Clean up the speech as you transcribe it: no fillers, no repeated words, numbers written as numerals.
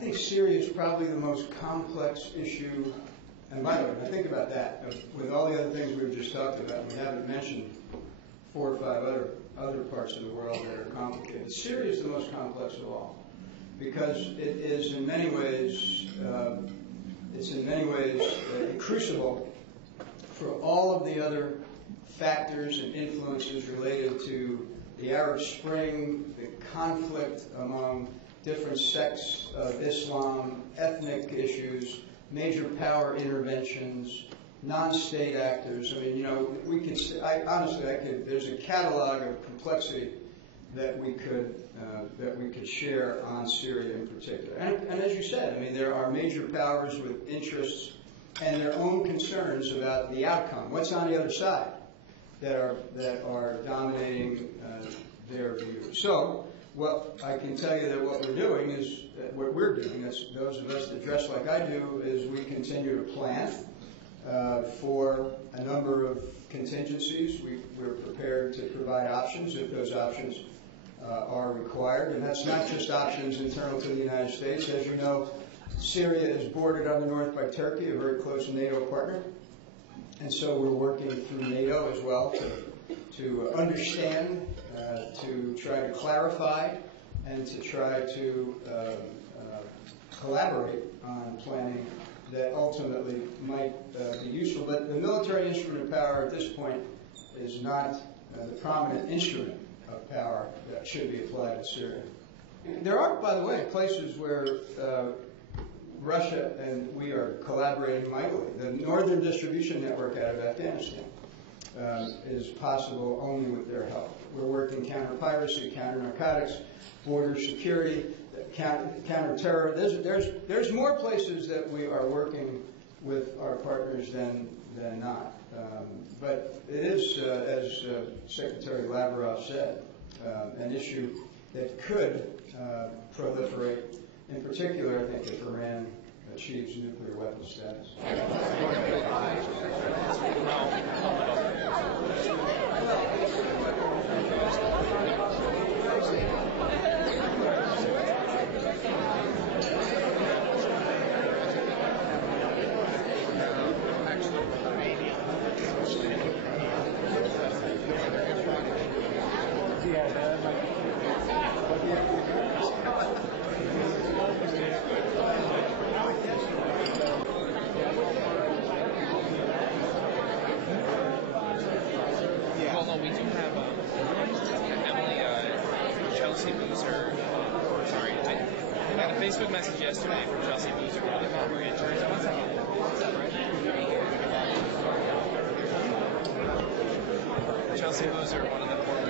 think Syria is probably the most complex issue. And by the way, I think about that. With all the other things we've just talked about, we haven't mentioned 4 or 5 other parts of the world that are complicated. Syria is the most complex of all because it is in many ways, a crucible for all of the other factors and influences related to the Arab Spring, the conflict among different sects of Islam, ethnic issues, major power interventions, non-state actors. I mean, we could. There's a catalog of complexity that we could share on Syria in particular. And as you said, I mean, there are major powers with interests and their own concerns about the outcome. What's on the other side that are dominating their view. So, what I can tell you that what we're doing, as those of us that dress like I do, is we continue to plan for a number of contingencies. We're prepared to provide options if those options are required. And that's not just options internal to the United States. As you know, Syria is bordered on the north by Turkey, a very close NATO partner. And so we're working through NATO as well to understand, to try to clarify, and to try to collaborate on planning that ultimately might be useful. But the military instrument of power at this point is not the prominent instrument of power that should be applied to Syria. There are, by the way, places where Russia and we are collaborating mightily. The northern distribution network out of Afghanistan is possible only with their help. We're working counter-piracy, counter-narcotics, border security, counter-terror. There's more places that we are working with our partners than not. But it is, as Secretary Lavrov said, an issue that could proliferate. In particular, I think if Iran achieves nuclear weapon status. Facebook message yesterday from Chelsea Boozer, one of the former interns. Chelsea Boozer, one of the former